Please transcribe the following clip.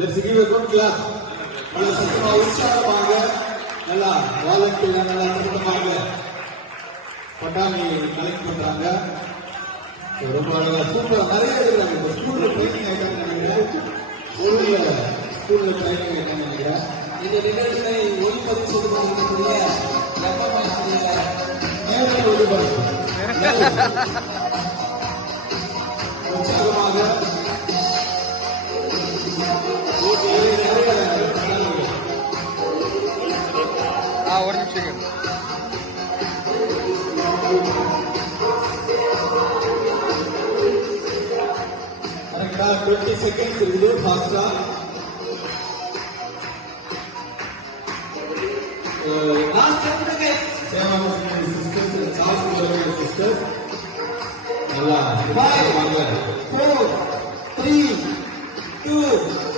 Let's give a good clap. நல்ல சத்தமா உற்சாகமாக நல்லா வாலண்டியர் நல்லா சத்தமாக பட்டாணி கலெக்ட் பண்றாங்க. ரொம்ப அழகா சூப்பர் நிறைய இருக்கிறாங்க. ஸ்கூல்ல ட்ரைனிங் ஆயிட்டாங்க நினைக்கிறேன். ஸ்கூல்ல ட்ரைனிங் ஆயிட்டாங்க நினைக்கிறேன். இந்த நிகழ்ச்சியை ஒளிப்பதிவு செய்து நேரில் ஒளிபரப்பு உற்சாகமாக ஒரு நிமிஷம் கரெக்டா 20 செகண்ட்ஸ் இருக்குது ஃபாஸ்டா. சிஸ்டர்ஸ் நல்லா 5 4 3 2